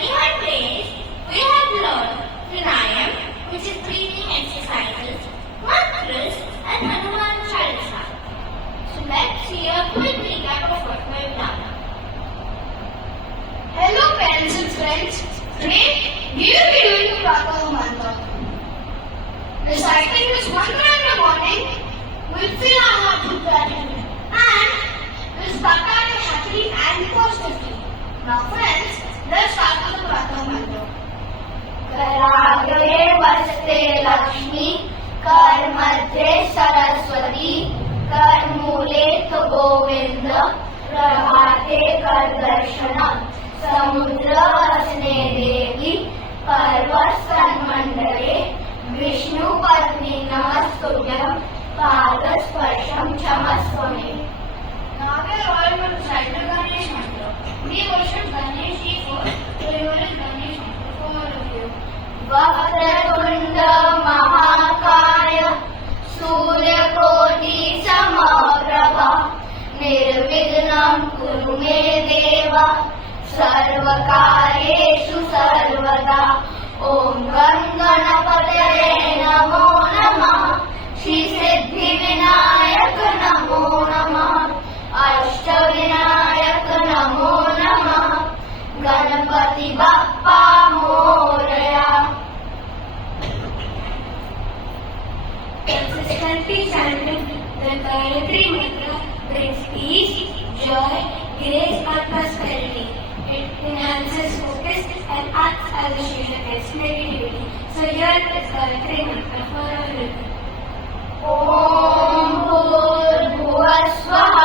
21 days, we have learned pranayam, which is breathing exercises, mantras, and Hanuman Chalisa. So let's see a quick recap of what we have done. Hello parents and friends. Today we will be doing the Pratama Mantra. Reciting this mantra in the morning will fill our heart with gratitude and will start our day happily and positively. Now friends, let's start with the Pratama Mantra. कराग्रे वसते Lakshmi कर मध्ये सरस्वती कर मूले तु गोविंद प्रभाते कर दर्शनम समुद्र वसने देवी पर्वत सन्मंडले विष्णु पत्नी नमस्तुभ्यं पाद स्पर्शम क्षमस्व मे. Now we are all going to recite the Ganesh Mantra. We worship Ganesh Ji first, so we will Ganesh Mantra for all of you. Vakratunda महाकाय सूर्यकोटि समप्रभा निर्विघ्नं कुरु मे देव सर्वकार्येषु सर्वदा. ॐ गणपतये नमो नमः श्री सिद्धिविनायक नमो नमः अष्टविनायक नमो नमः Ganpati Bappa Morya. Consistently chanting the Gayatri Mantra brings peace, joy, grace, and prosperity. It enhances focus and acts as a shield against negativity. So here is Gayatri Mantra for all of you. ॐ भूर्भुवस्वः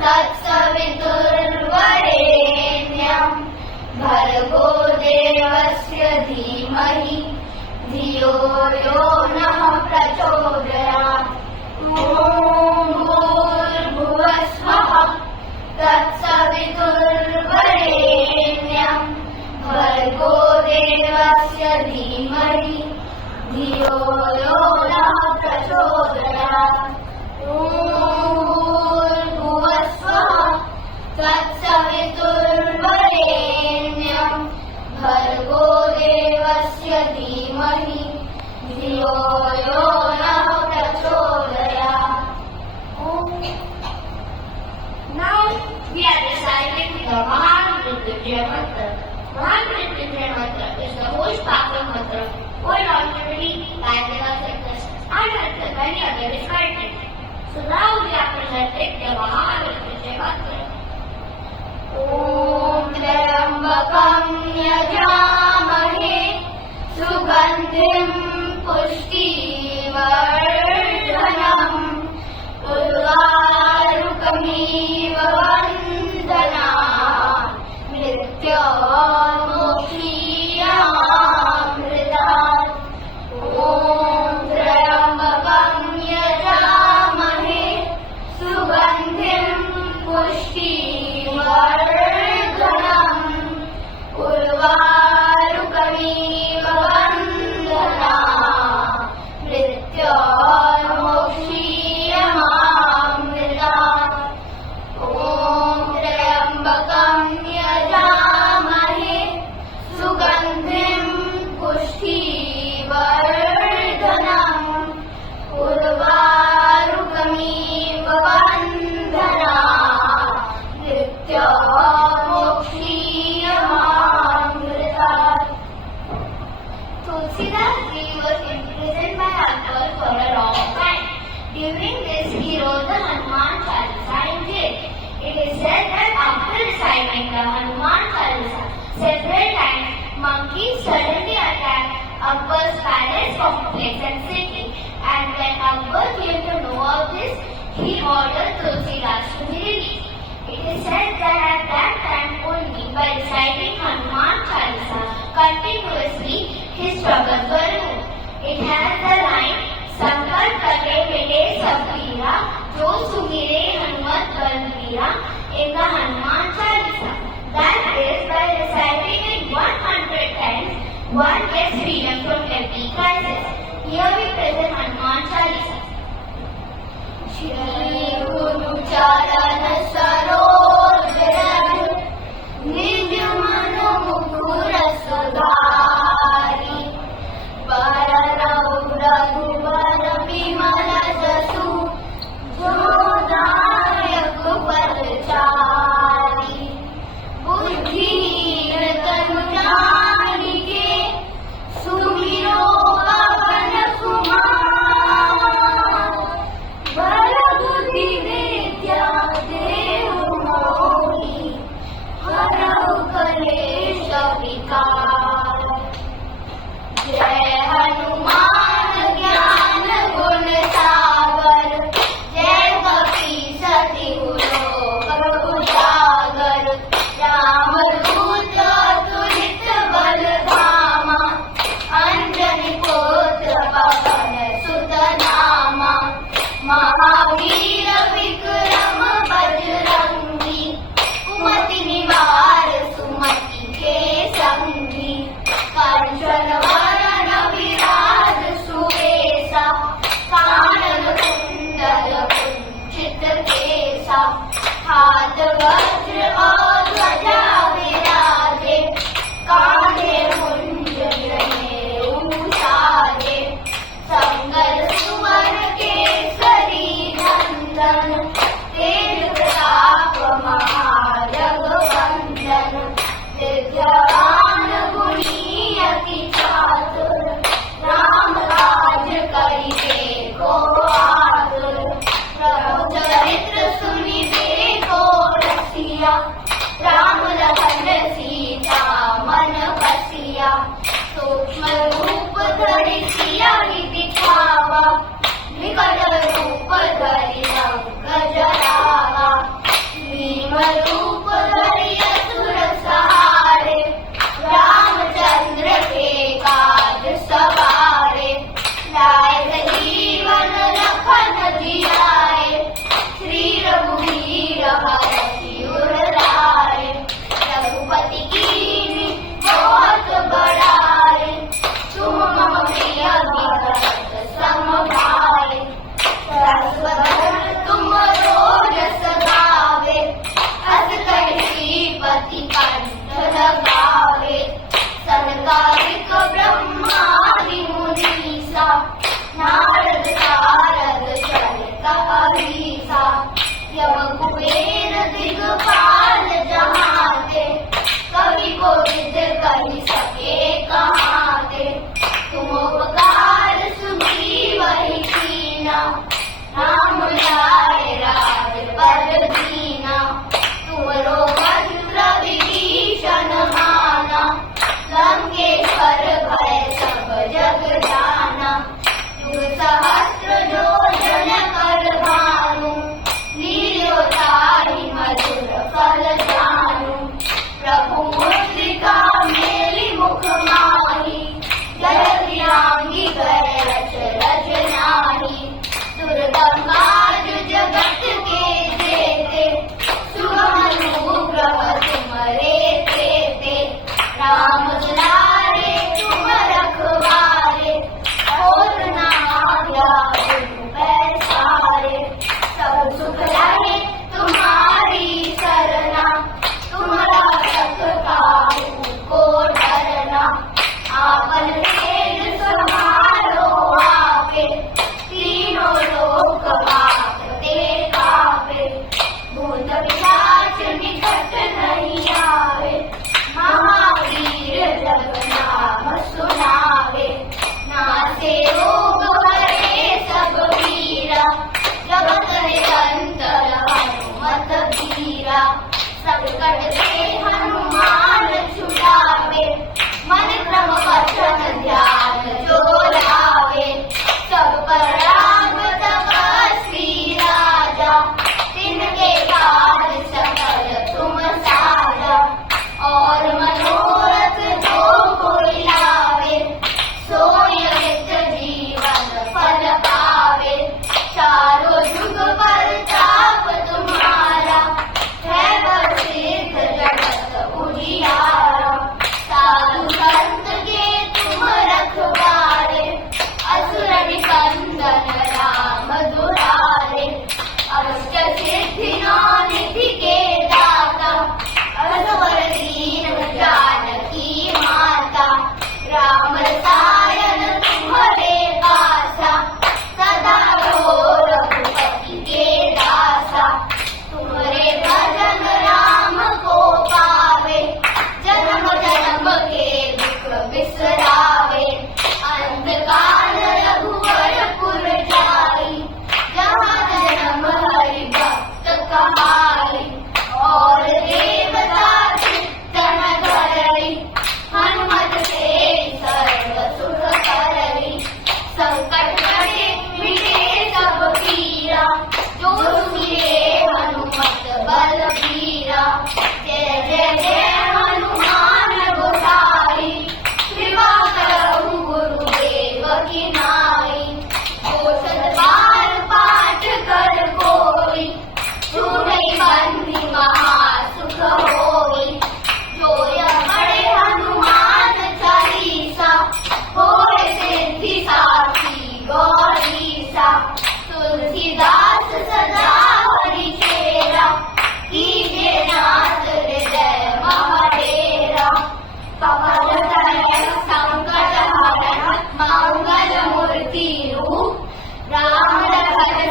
तत्सवितुर्वरेण्यं भर्गो देवस्य धीमहि धियो यो नः प्रचोदयात्. ॐ भूर्भुवस्वः तत्सवितुर्वरेण्यं भर्गो देवस्य धीमहि धियो यो नः प्रचोदयात्. ॐ भूर्भुवस्वः तत्सवितुर्वरेण्यं भर्गो देवस्य धीमहि धियो यो नः प्रचोदयात्. Now we are reciting the Mahamrityunjaya Mantra. Mahamrityunjaya Mantra is the most powerful mantra called alternatively by Devasectus and has many other descriptions. So now we are presenting the Mahamrityunjaya Mantra. ॐ त्र्यम्बकं यजामहे सुगन्धिं पुष्टिवर्धनम् उर्वारुकमिव वन्दनात् मृत्योर्मुक्षीयमामृतात्. ॐ त्र्यम्बकं यजामहे सुगन्धिं पुष्टिवर्धनम् उर्वारुकमिव वन्दनात् मृत्योर्मुक्षीयमामृतात्. ॐ त्र्यम्बकं यजामहे सुगन्धिं पुष्टिवर्धनम् उर्वारुकमिव वन्दनात् मृत्योर्मुक्षीयमामृतात्. Tulsidas Ji was imprisoned by Akbar for a long time. During this, he wrote the Hanuman Chalisa in jail. It is said that after reciting the Hanuman Chalisa several times, monkeys suddenly attacked Akbar's palace, complex and city. And when Akbar came to know of this, he ordered Tulsidas to be released. It is said that at that time only by reciting Hanuman Chalisa continuously, his troubles were removed. It has the line, Sankat kate mite sab peera, jo sumire Hanumat balbira in the Hanuman Chalisa. That is, by reciting it 100 times, one gets freedom from every crisis. Here we present Hanuman Chalisa. Shri गुरु चरण सरोज रज निज मन मुकुर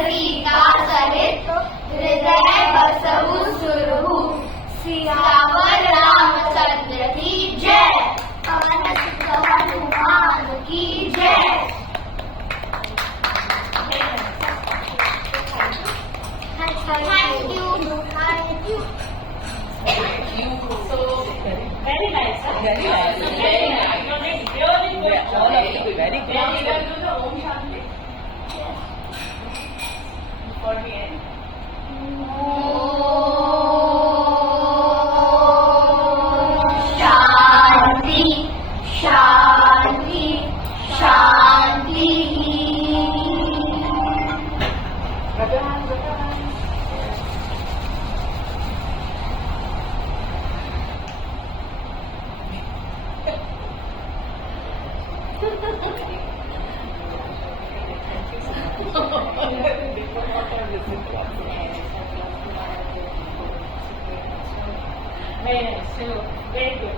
सीता सहित हृदय बसहु सुरहु सियावर रामचंद्र की जय पवन सुत हनुमान की जय Thank you. Very nice. Huh? Very nice. Very nice. Really good. All of you very good. Then you will do the Om Shanti for the end. Shanti Shanti Shanti Very nice. So, very good.